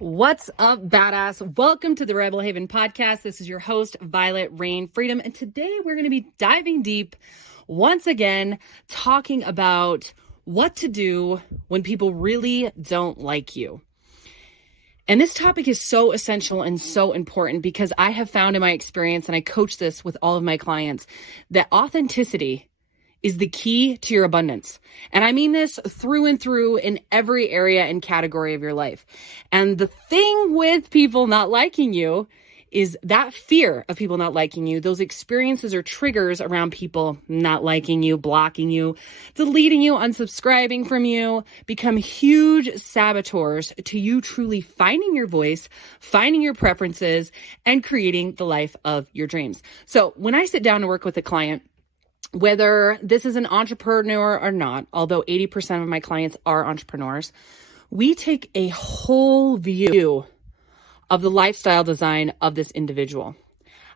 What's up, badass? Welcome to the Rebel Haven podcast. This is your host, Violet Rain Freedom. And today we're going to be diving deep once again, talking about what to do when people really don't like you. And this topic is so essential and so important because I have found in my experience, and I coach this with all of my clients, that authenticity is the key to your abundance. And I mean this through and through in every area and category of your life. And the thing with people not liking you is that fear of people not liking you, those experiences or triggers around people not liking you, blocking you, deleting you, unsubscribing from you, become huge saboteurs to you truly finding your voice, finding your preferences, and creating the life of your dreams. So when I sit down to work with a client, whether this is an entrepreneur or not, although 80% of my clients are entrepreneurs, we take a whole view of the lifestyle design of this individual.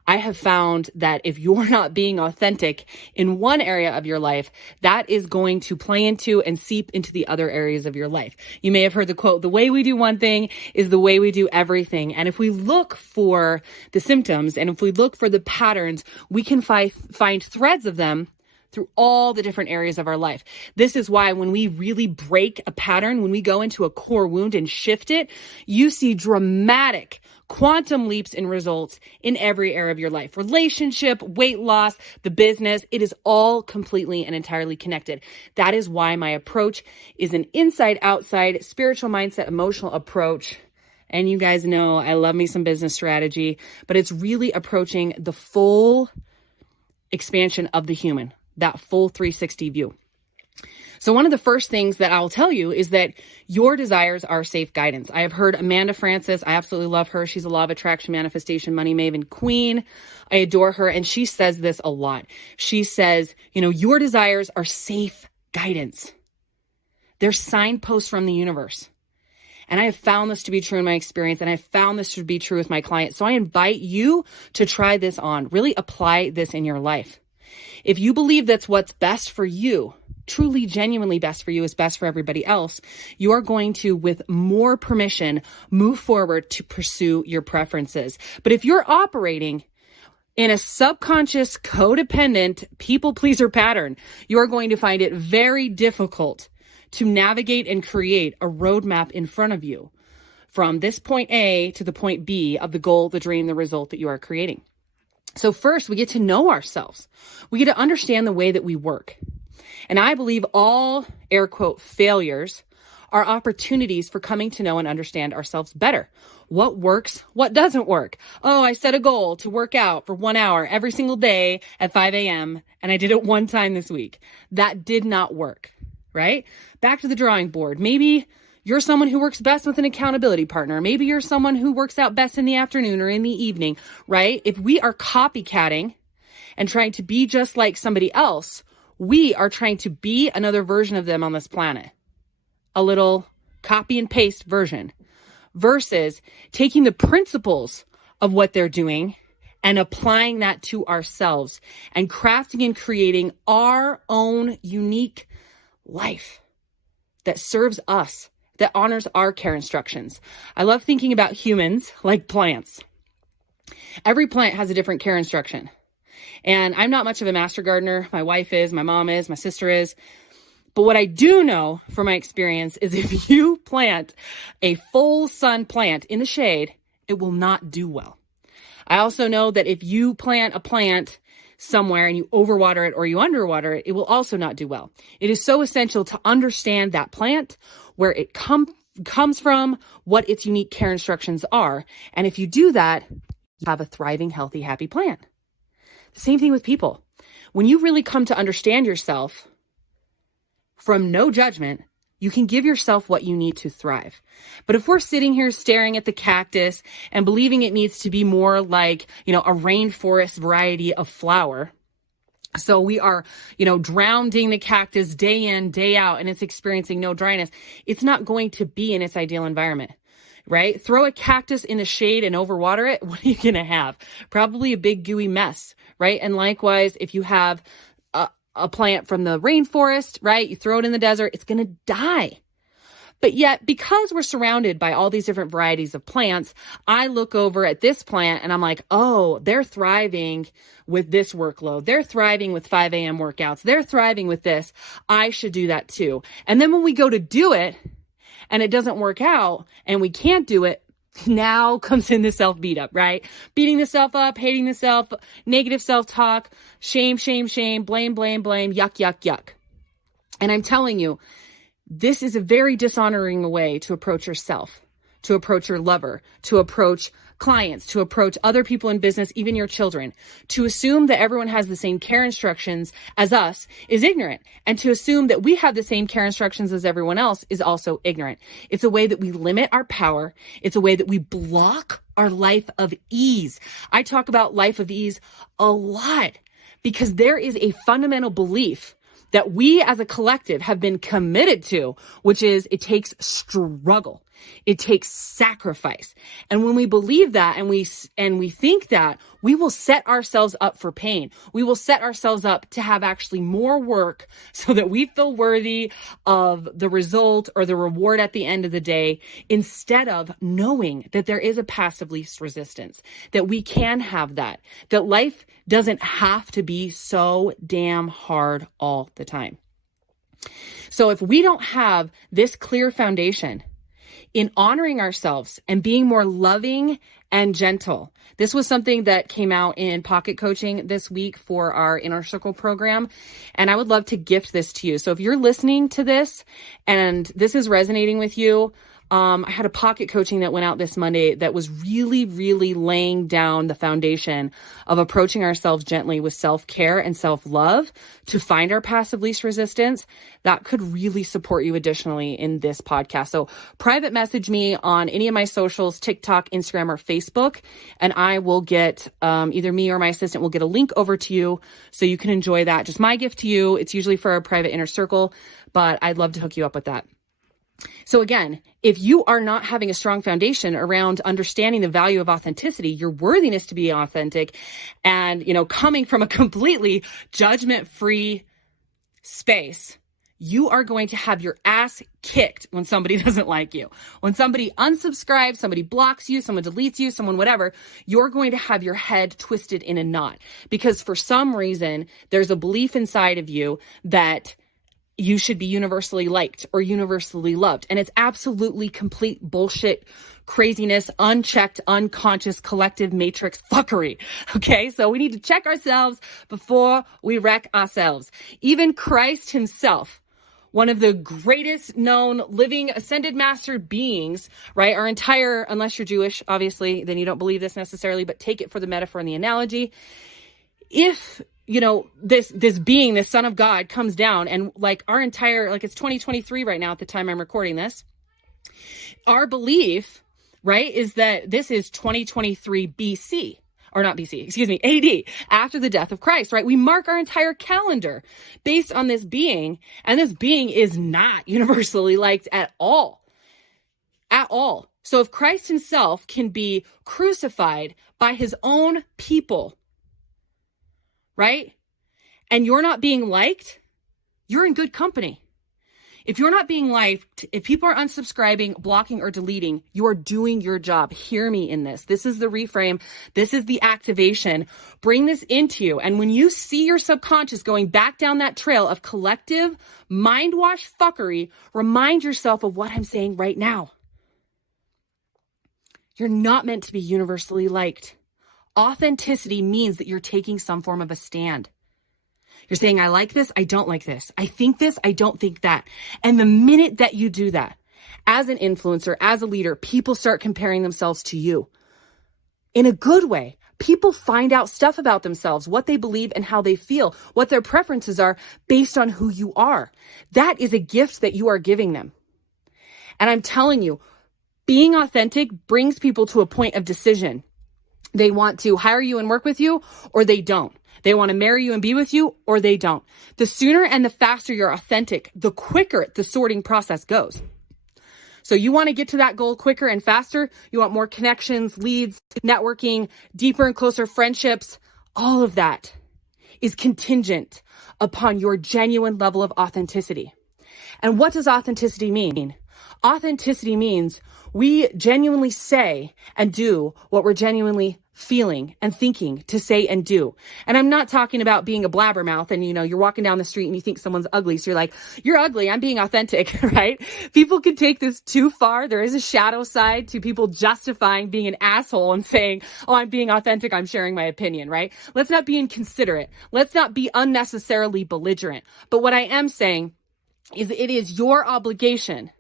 I have found that if you're not being authentic in one area of your life, that is going to play into and seep into the other areas of your life. You may have heard the quote, the way we do one thing is the way we do everything. And if we look for the symptoms and if we look for the patterns, we can find threads of them through all the different areas of our life. This is why when we really break a pattern, when we go into a core wound and shift it, you see dramatic quantum leaps in results in every area of your life. Relationship, weight loss, the business, it is all completely and entirely connected. That is why my approach is an inside-outside spiritual mindset, emotional approach. And you guys know I love me some business strategy, but it's really approaching the full expansion of the human, that full 360 view. So one of the first things that I'll tell you is that your desires are safe guidance. I have heard Amanda Francis. I absolutely love her. She's a law of attraction, manifestation, money maven queen. I adore her. And she says this a lot. She says, your desires are safe guidance. They're signposts from the universe. And I have found this to be true in my experience, and I have found this to be true with my clients. So I invite you to try this on, really apply this in your life. If you believe that's what's best for you, truly, genuinely best for you is best for everybody else, you are going to, with more permission, move forward to pursue your preferences. But if you're operating in a subconscious, codependent, people pleaser pattern, you are going to find it very difficult to navigate and create a roadmap in front of you from this point A to the point B of the goal, the dream, the result that you are creating. So first, we get to know ourselves. We get to understand the way that we work. And I believe all, air quote, failures are opportunities for coming to know and understand ourselves better. What works, what doesn't work. Oh, I set a goal to work out for 1 hour every single day at 5 a.m. and I did it one time this week. That did not work, right? Back to the drawing board. Maybe you're someone who works best with an accountability partner. Maybe you're someone who works out best in the afternoon or in the evening, right? If we are copycatting and trying to be just like somebody else, we are trying to be another version of them on this planet. A little copy and paste version versus taking the principles of what they're doing and applying that to ourselves and crafting and creating our own unique life that serves us, that honors our care instructions. I love thinking about humans like plants. Every plant has a different care instruction. And I'm not much of a master gardener. My wife is, my mom is, my sister is. But what I do know from my experience is if you plant a full sun plant in the shade, it will not do well. I also know that if you plant a plant somewhere and you overwater it or you underwater it, it will also not do well. It is so essential to understand that plant, where it comes from, what its unique care instructions are. And if you do that, you have a thriving, healthy, happy plant. The same thing with people. When you really come to understand yourself from no judgment, you can give yourself what you need to thrive. But if we're sitting here staring at the cactus and believing it needs to be more like, a rainforest variety of flower, so we are, drowning the cactus day in, day out, and it's experiencing no dryness, it's not going to be in its ideal environment. Right? Throw a cactus in the shade and overwater it. What are you going to have? Probably a big gooey mess, right? And likewise, if you have a plant from the rainforest, right? You throw it in the desert, it's going to die. But yet, because we're surrounded by all these different varieties of plants, I look over at this plant and I'm like, oh, they're thriving with this workload. They're thriving with 5 a.m. workouts. They're thriving with this. I should do that too. And then when we go to do it and it doesn't work out and we can't do it, now comes in the self beat up, right? Beating the self up, hating the self, negative self-talk, shame, shame, shame, blame, blame, blame, yuck, yuck, yuck. And I'm telling you, this is a very dishonoring way to approach yourself, to approach your lover, to approach clients, to approach other people in business, even your children. To assume that everyone has the same care instructions as us is ignorant. And to assume that we have the same care instructions as everyone else is also ignorant. It's a way that we limit our power. It's a way that we block our life of ease. I talk about life of ease a lot because there is a fundamental belief that we as a collective have been committed to, which is it takes struggle. It takes sacrifice. And when we believe that and we think that, we will set ourselves up for pain. We will set ourselves up to have actually more work so that we feel worthy of the result or the reward at the end of the day, instead of knowing that there is a path of least resistance, that we can have that life doesn't have to be so damn hard all the time. So if we don't have this clear foundation in honoring ourselves and being more loving and gentle. This was something that came out in Pocket Coaching this week for our Inner Circle program. And I would love to gift this to you. So if you're listening to this and this is resonating with you, I had a Pocket Coaching that went out this Monday that was really, really laying down the foundation of approaching ourselves gently with self-care and self-love to find our path of least resistance. That could really support you additionally in this podcast. So private message me on any of my socials, TikTok, Instagram, or Facebook, and I will get, either me or my assistant will get a link over to you so you can enjoy that. Just my gift to you. It's usually for a private inner circle, but I'd love to hook you up with that. So again, if you are not having a strong foundation around understanding the value of authenticity, your worthiness to be authentic, and, coming from a completely judgment-free space, you are going to have your ass kicked when somebody doesn't like you. When somebody unsubscribes, somebody blocks you, someone deletes you, someone whatever, you're going to have your head twisted in a knot because for some reason, there's a belief inside of you that you should be universally liked or universally loved. And it's absolutely complete bullshit, craziness, unchecked, unconscious, collective matrix fuckery. Okay. So we need to check ourselves before we wreck ourselves. Even Christ himself, one of the greatest known living ascended master beings, right? Our entire, unless you're Jewish, obviously, then you don't believe this necessarily, but take it for the metaphor and the analogy. If this being, this son of God comes down and it's 2023 right now at the time I'm recording this. Our belief, right, is that this is 2023 BC, or not BC, excuse me, AD, after the death of Christ, right? We mark our entire calendar based on this being, and this being is not universally liked at all. At all. So if Christ himself can be crucified by his own people, right? And you're not being liked, you're in good company. If you're not being liked, if people are unsubscribing, blocking, or deleting, you are doing your job. Hear me in this. This is the reframe. This is the activation. Bring this into you. And when you see your subconscious going back down that trail of collective mind wash fuckery, remind yourself of what I'm saying right now. You're not meant to be universally liked. Authenticity means that you're taking some form of a stand. You're saying, I like this, I don't like this. I think this, I don't think that. And the minute that you do that, as an influencer, as a leader, people start comparing themselves to you. In a good way. People find out stuff about themselves, what they believe and how they feel, what their preferences are based on who you are. That is a gift that you are giving them. And I'm telling you, being authentic brings people to a point of decision. They want to hire you and work with you, or they don't. They want to marry you and be with you, or they don't. The sooner and the faster you're authentic, the quicker the sorting process goes. So you want to get to that goal quicker and faster. You want more connections, leads, networking, deeper and closer friendships. All of that is contingent upon your genuine level of authenticity. And what does authenticity mean? Authenticity means we genuinely say and do what we're genuinely feeling and thinking to say and do. And I'm not talking about being a blabbermouth and, you're walking down the street and you think someone's ugly. So you're like, you're ugly. I'm being authentic, right? People can take this too far. There is a shadow side to people justifying being an asshole and saying, oh, I'm being authentic. I'm sharing my opinion, right? Let's not be inconsiderate. Let's not be unnecessarily belligerent. But what I am saying is it is your obligation.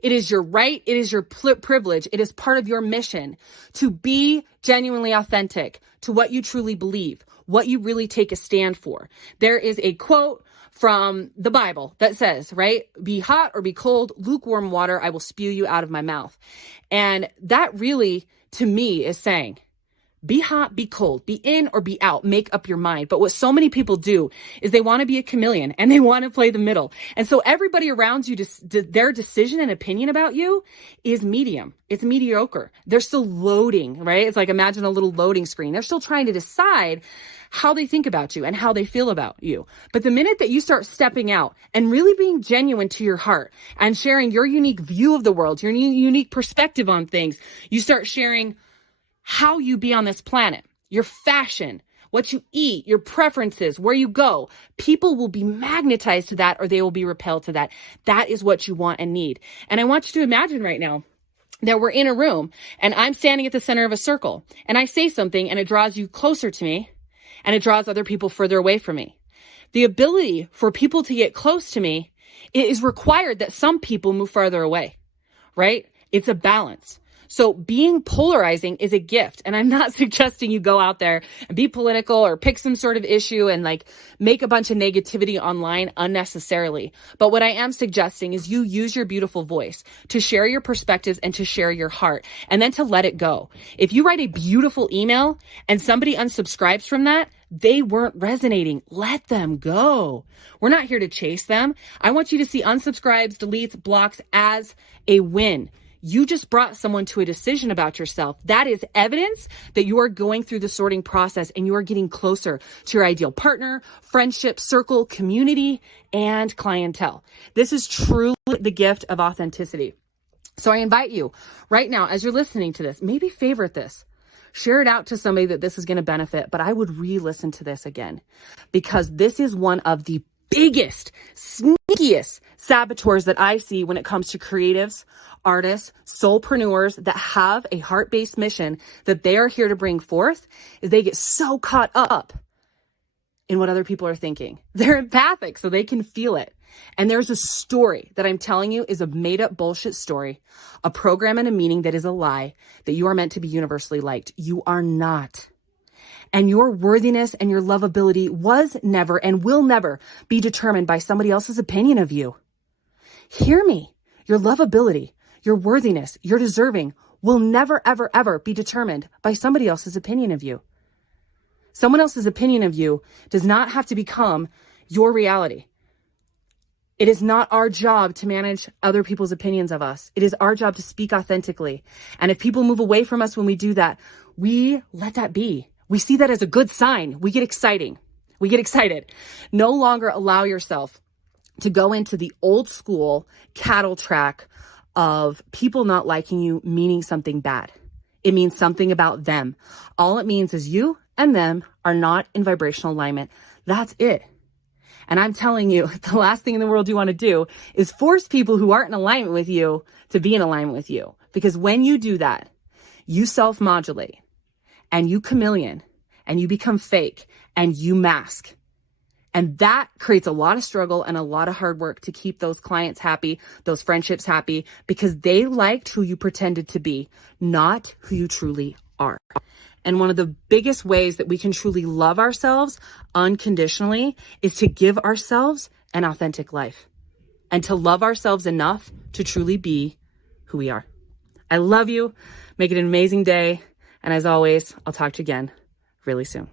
It is your right. It is your privilege. It is part of your mission to be genuinely authentic to what you truly believe, what you really take a stand for. There is a quote from the Bible that says, right? Be hot or be cold, lukewarm water, I will spew you out of my mouth. And that really, to me, is saying, be hot, be cold, be in or be out, make up your mind. But what so many people do is they want to be a chameleon and they want to play the middle. And so everybody around you, their decision and opinion about you is medium. It's mediocre. They're still loading, right? It's like, imagine a little loading screen. They're still trying to decide how they think about you and how they feel about you. But the minute that you start stepping out and really being genuine to your heart and sharing your unique view of the world, your unique perspective on things, you start sharing how you be on this planet, your fashion, what you eat, your preferences, where you go. People will be magnetized to that or they will be repelled to that. That is what you want and need. And I want you to imagine right now that we're in a room and I'm standing at the center of a circle and I say something and it draws you closer to me and it draws other people further away from me. The ability for people to get close to me, it is required that some people move farther away, right? It's a balance. So being polarizing is a gift. And I'm not suggesting you go out there and be political or pick some sort of issue and like make a bunch of negativity online unnecessarily. But what I am suggesting is you use your beautiful voice to share your perspectives and to share your heart and then to let it go. If you write a beautiful email and somebody unsubscribes from that, they weren't resonating. Let them go. We're not here to chase them. I want you to see unsubscribes, deletes, blocks as a win. You just brought someone to a decision about yourself. That is evidence that you are going through the sorting process and you are getting closer to your ideal partner, friendship, circle, community, and clientele. This is truly the gift of authenticity. So I invite you right now, as you're listening to this, maybe favorite this. Share it out to somebody that this is going to benefit, but I would re-listen to this again because this is one of the biggest, sneakiest saboteurs that I see when it comes to creatives, artists, soulpreneurs that have a heart-based mission that they are here to bring forth is they get so caught up in what other people are thinking. They're empathic, so they can feel it. And there's a story that I'm telling you is a made up bullshit story, a program and a meaning that is a lie, that you are meant to be universally liked. You are not. And your worthiness and your lovability was never and will never be determined by somebody else's opinion of you. Hear me. Your lovability, your worthiness, your deserving will never, ever, ever be determined by somebody else's opinion of you. Someone else's opinion of you does not have to become your reality. It is not our job to manage other people's opinions of us. It is our job to speak authentically. And if people move away from us when we do that, we let that be. We see that as a good sign. We get excited. No longer allow yourself to go into the old school cattle track of people not liking you meaning something bad. It means something about them. All it means is you and them are not in vibrational alignment. That's it. And I'm telling you, the last thing in the world you want to do is force people who aren't in alignment with you to be in alignment with you. Because when you do that, you self-modulate and you chameleon and you become fake and you mask. And that creates a lot of struggle and a lot of hard work to keep those clients happy, those friendships happy, because they liked who you pretended to be, not who you truly are. And one of the biggest ways that we can truly love ourselves unconditionally is to give ourselves an authentic life and to love ourselves enough to truly be who we are. I love you. Make it an amazing day. And as always, I'll talk to you again really soon.